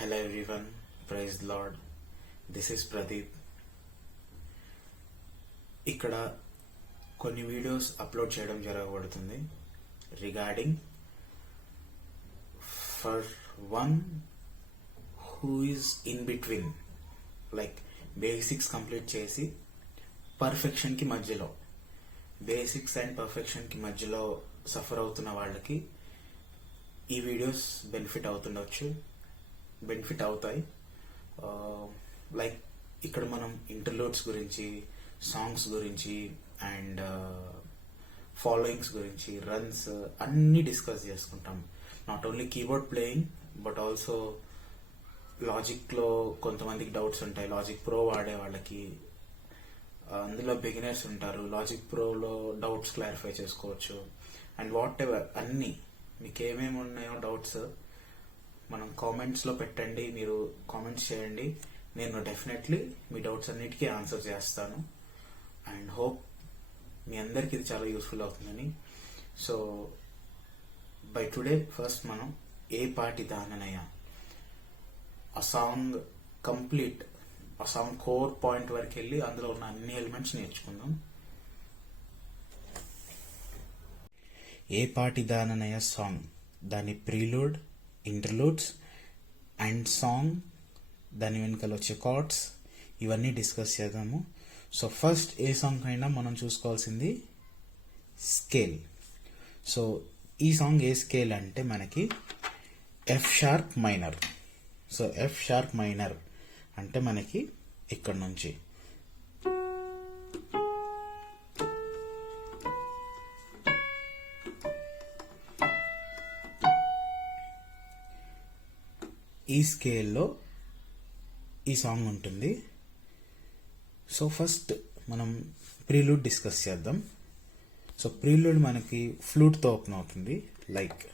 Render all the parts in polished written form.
Hello everyone, praise the Lord. This is Pradeep. ఇక్కడ కొన్ని videos upload చేయడం జరగబడుతుంది regarding for one who is in between like basics complete చేసి పర్ఫెక్షన్కి మధ్యలో బేసిక్స్ అండ్ పర్ఫెక్షన్కి మధ్యలో సఫర్ అవుతున్న వాళ్ళకి ఈ వీడియోస్ బెనిఫిట్ అవుతాయి. లైక్ ఇక్కడ మనం ఇంటర్లూడ్స్ గురించి, సాంగ్స్ గురించి అండ్ ఫాలోయింగ్స్ గురించి, రన్స్ అన్నీ డిస్కస్ చేసుకుంటాం. Not only keyboard playing but also లాజిక్లో కొంతమందికి డౌట్స్ ఉంటాయి. లాజిక్ ప్రో వాడే వాళ్ళకి, అందులో బిగినర్స్ ఉంటారు, లాజిక్ ప్రోలో డౌట్స్ క్లారిఫై చేసుకోవచ్చు. అండ్ వాట్ ఎవర్ అన్నీ మీకు ఏమేమి ఉన్నాయో డౌట్స్ మనం కామెంట్స్లో పెట్టండి, మీరు కామెంట్స్ చేయండి. నేను డెఫినెట్లీ మీ డౌట్స్ అన్నిటికీ ఆన్సర్ చేస్తాను. అండ్ హోప్ మీ అందరికి ఇది చాలా యూస్ఫుల్ అవుతుందని. సో బై టుడే ఫస్ట్ మనం ఏ పాటి దాననయ్య ఆ సాంగ్ కంప్లీట్, ఆ సాంగ్ కోర్ పాయింట్ వరకు వెళ్ళి అందులో ఉన్న అన్ని ఎలిమెంట్స్ నేర్చుకుందాం. ఏ పాటి దాననయ్య సాంగ్, దాని ప్రీలూడ్, ఇంటర్లూడ్స్ అండ్ సాంగ్, దాని వెనుకలు వచ్చే కార్డ్స్, ఇవన్నీ డిస్కస్ చేద్దాము. సో ఫస్ట్ ఏ సాంగ్ అయినా మనం చూసుకోవాల్సింది స్కేల్. సో ఈ సాంగ్ ఏ స్కేల్ అంటే మనకి F sharp minor. So F sharp minor అంటే మనకి ఇక్కడ నుంచి ఈ స్కేల్లో ఈ సాంగ్ ఉంటుంది. సో ఫస్ట్ మనం ప్రీలూడ్ డిస్కస్ చేద్దాం. సో ప్రీలూడ్ మనకి ఫ్లూట్తో ఓపెన్ అవుతుంది. లైక్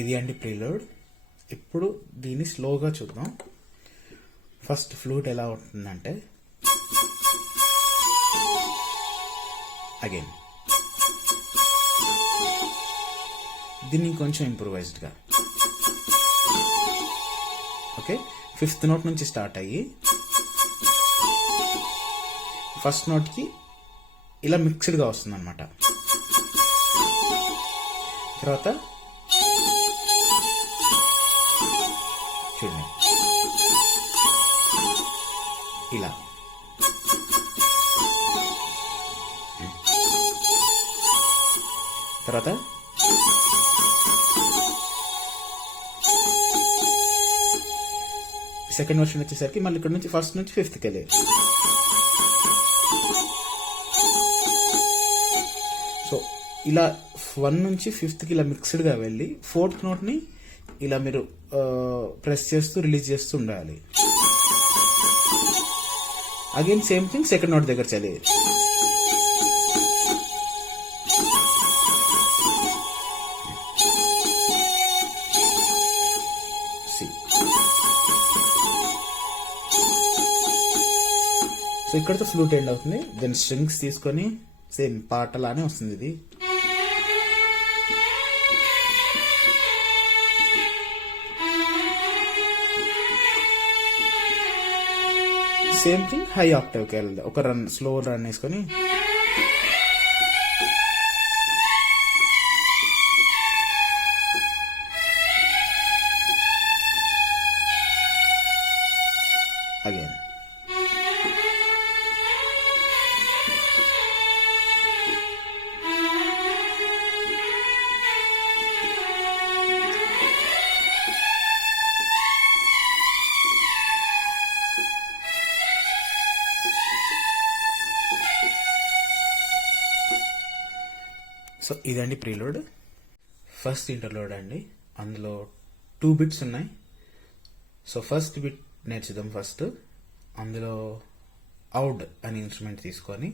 ఇది అండి ప్రీలోడ్. ఇప్పుడు దీన్ని స్లోగా చూద్దాం. ఫస్ట్ ఫ్లూట్ ఎలా ఉంటుందంటే అగైన్ దీన్ని కొంచెం ఇంప్రూవైజ్డ్గా, ఓకే, ఫిఫ్త్ నోట్ నుంచి స్టార్ట్ అయ్యి ఫస్ట్ నోట్కి ఇలా మిక్స్డ్గా వస్తుంది అనమాట. తర్వాత చూడండి ఇలా, తర్వాత సెకండ్ వర్షన్ వచ్చేసరికి మళ్ళీ ఇక్కడ నుంచి ఫస్ట్ నుంచి ఫిఫ్త్కి వెళ్ళి, సో ఇలా 1 నుంచి 5th ఇలా మిక్స్డ్గా వెళ్ళి 4th నోట్ని ఇలా మీరు ప్రెస్ చేస్తూ రిలీజ్ చేస్తూ ఉండాలి. Again same thing second note దగ్గర చదివి, సో ఇక్కడతో ఫ్లూట్ ఎండ్ అవుతుంది. దెన్ స్ట్రింగ్స్ తీసుకొని సేమ్ పాటలానే వస్తుంది. ఇది సేమ్ థింగ్ హై ఆక్టేవ్కి వెళ్దాం. ఒక రన్ స్లో రన్ వేసుకొని అగైన్ సో ఇదండి ప్రీలోడ్. ఫస్ట్ ఇంటర్లోడ్ అండి. అందులో 2 బిట్స్ ఉన్నాయి. సో ఫస్ట్ బిట్ నేర్చుదాం. ఫస్ట్ అందులో ఔడ్ అనే ఇన్స్ట్రుమెంట్ తీసుకొని,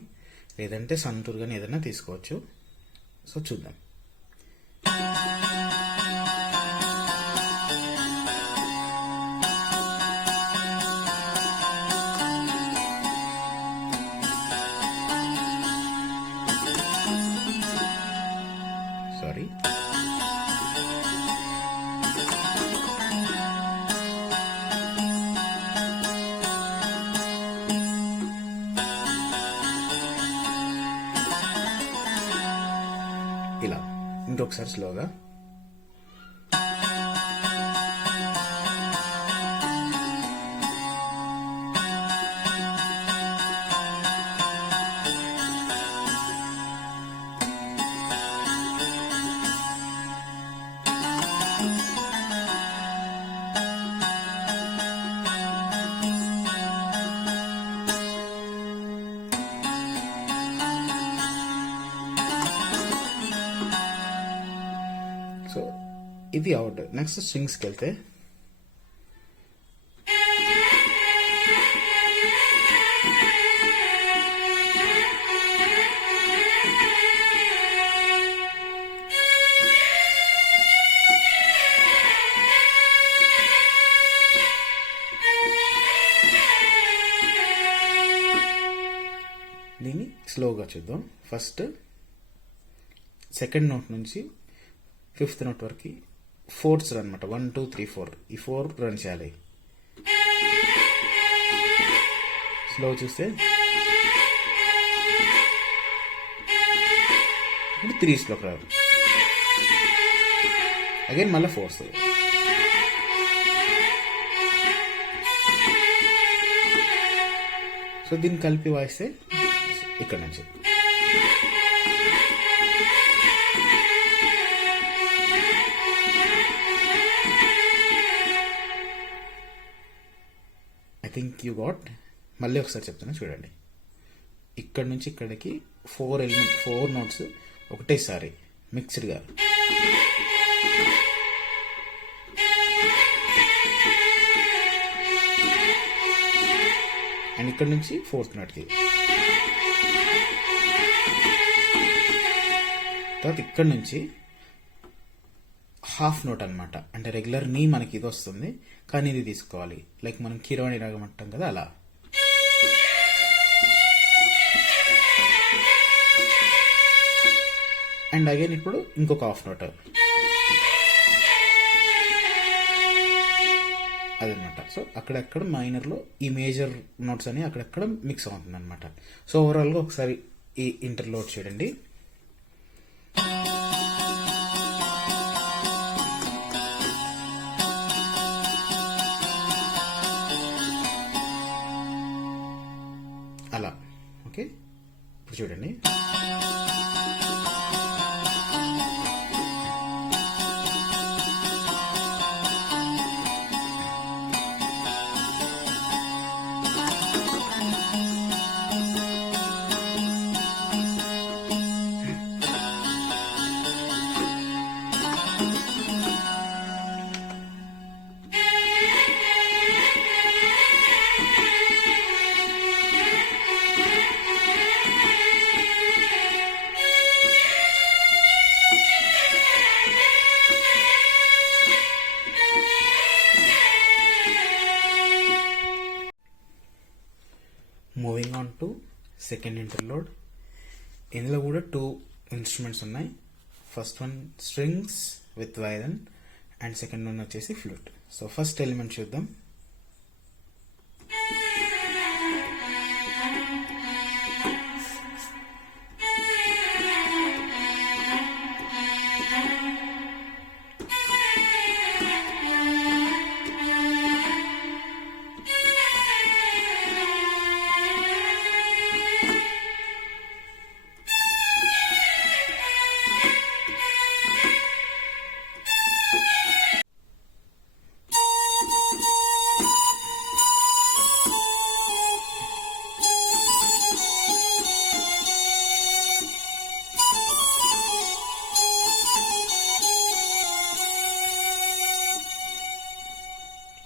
లేదంటే సంతూర్ కానీ ఏదైనా తీసుకోవచ్చు. సో చూద్దాం. సారీ, ఇలా. ఇంకొకసారి స్లోగా. సో ఇది అవుట్. నెక్స్ట్ స్ట్రింగ్స్కి వెళ్తే దీన్ని స్లోగా చూద్దాం. ఫస్ట్ సెకండ్ నోట్ నుంచి 5th నోట్ వరకు 4s అనమాట. 1 2 3 4 ఈ 4 రన్ చేయాలి. స్లో చూస్తే ఇప్పుడు 3sలోకి రావాలి. అగైన్ మళ్ళీ 4s. సో దీన్ని కలిపి వాయిస్తే ఇక్కడ నుంచి ఐ థింక్ యూ గాట్. మళ్ళీ ఒకసారి చెప్తాను చూడండి. ఇక్కడ నుంచి ఇక్కడికి 4 నోట్స్ ఒకటేసారి మిక్స్డ్గా. అండ్ ఇక్కడ నుంచి 4th నోట్కి. తర్వాత ఇక్కడ నుంచి హాఫ్ నోట్ అనమాట. అంటే రెగ్యులర్ నీ మనకి ఇది వస్తుంది, కానీ ఇది తీసుకోవాలి. లైక్ మనం కీరవాణి రాగం అంటాం కదా, అలా. అండ్ అగైన్ ఇప్పుడు ఇంకొక హాఫ్ నోట్ అదనమాట. సో అక్కడక్కడ మైనర్లో ఈ మేజర్ నోట్స్ అని అక్కడక్కడ మిక్స్ అవుతుంది అనమాట. సో ఓవరాల్గా ఒకసారి ఈ ఇంటర్లోడ్ చూడండి. అలా. ఓకే, ఇప్పుడు చూడండి. Moving on to second interlude. ఇందులో కూడా 2 ఇన్స్ట్రుమెంట్స్ ఉన్నాయి. ఫస్ట్ వన్ స్ట్రింగ్స్ విత్ వైరన్ అండ్ సెకండ్ వన్ వచ్చేసి ఫ్లూట్. సో ఫస్ట్ ఎలిమెంట్ చూద్దాం.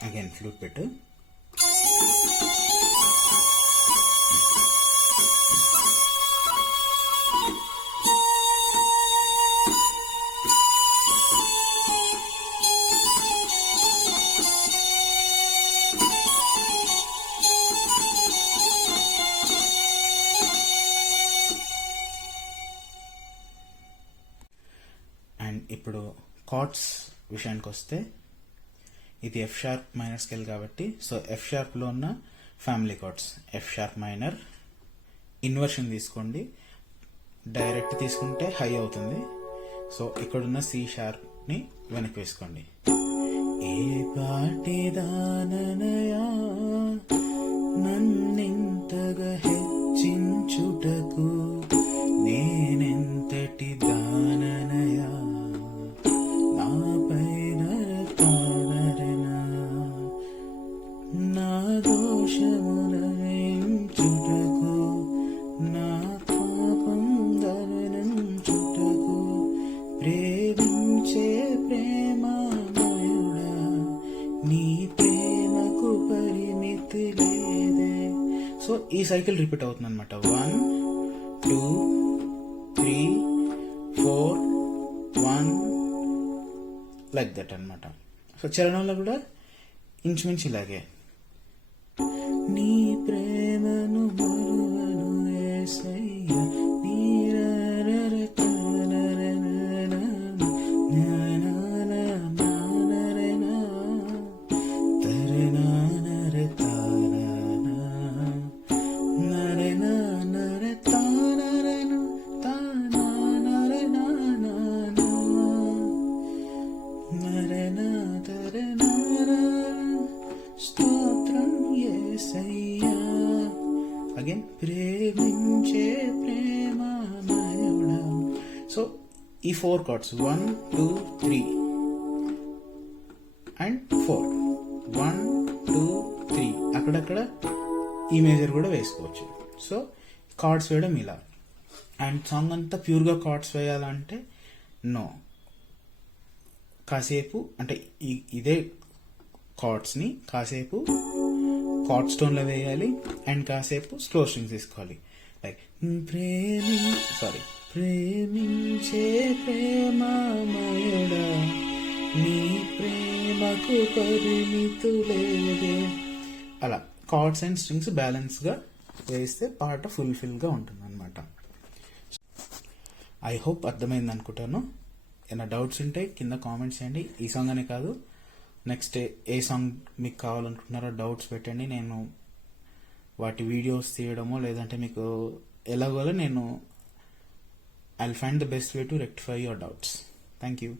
అగైన్ ఫ్లూట్ పెట్టు. అండ్ ఇప్పుడు కార్డ్స్ విషయానికి వస్తే ఇది ఎఫ్ షార్ప్ మైనర్ స్కేల్ కాబట్టి, సో ఎఫ్ షార్ప్లో ఉన్న family chords F sharp minor, inversion తీసుకోండి, డైరెక్ట్ తీసుకుంటే హై అవుతుంది. సో ఇక్కడున్న సి షార్ప్ని వెనక్కి వేసుకోండి. ఏ పాటిదాననయా నన్నెంతగా హెచ్చించుటకు నేనెంతటి దాననయా నాపై నరతానరనా నా దోషములెంచుటకు నా పాపం దరణించుటకు ప్రేమించే ప్రేమామయుడా నీ ప్రేమకు పరిమితి లేదే. సో ఈ సైకిల్ రిపీట్ అవుతుంది అనమాట. 1 2 3 4 1 లైక్ దట్ అనమాట. సో చరణంలో కూడా ఇంచుమించు ఇలాగే. నీ ప్రేమను మరువను యేసయ్యా స్తోత్రం యేసయ్యా. అగైన్ ప్రేమించే ప్రేమామయుడా. సో ఈ 4 కార్డ్స్ 1 2 3 అండ్ 4 1 2 3 అక్కడక్కడ ఈ మేజర్ కూడా వేసుకోవచ్చు. సో కార్డ్స్ వేయడం ఇలా. అండ్ సాంగ్ అంతా ప్యూర్గా కార్డ్స్ వేయాలంటే నో, కాసేపు అంటే ఇదే కార్డ్స్ని కాసేపు కార్డ్ స్టోన్లో వేయాలి అండ్ కాసేపు స్లో స్ట్రింగ్స్ తీసుకోవాలి. లైక్ ప్రేమించే ప్రేమామయుడా నీ ప్రేమకు పరిమితులేదే. అలా కార్డ్స్ అండ్ స్ట్రింగ్స్ బ్యాలెన్స్గా వేస్తే పాట ఫుల్ఫిల్గా ఉంటుంది అనమాట. ఐ హోప్ అర్థమైంది అనుకుంటాను. ఏమైనా డౌట్స్ ఉంటే కింద కామెంట్స్ చేయండి. ఈ సాంగ్ అనే కాదు, నెక్స్ట్ ఏ సాంగ్ మీకు కావాలనుకుంటున్నారో డౌట్స్ పెట్టండి. నేను వాటి వీడియోస్ తీయడమో లేదంటే మీకు ఎలాగోలో నేను I will find the best way to rectify your doubts. Thank you.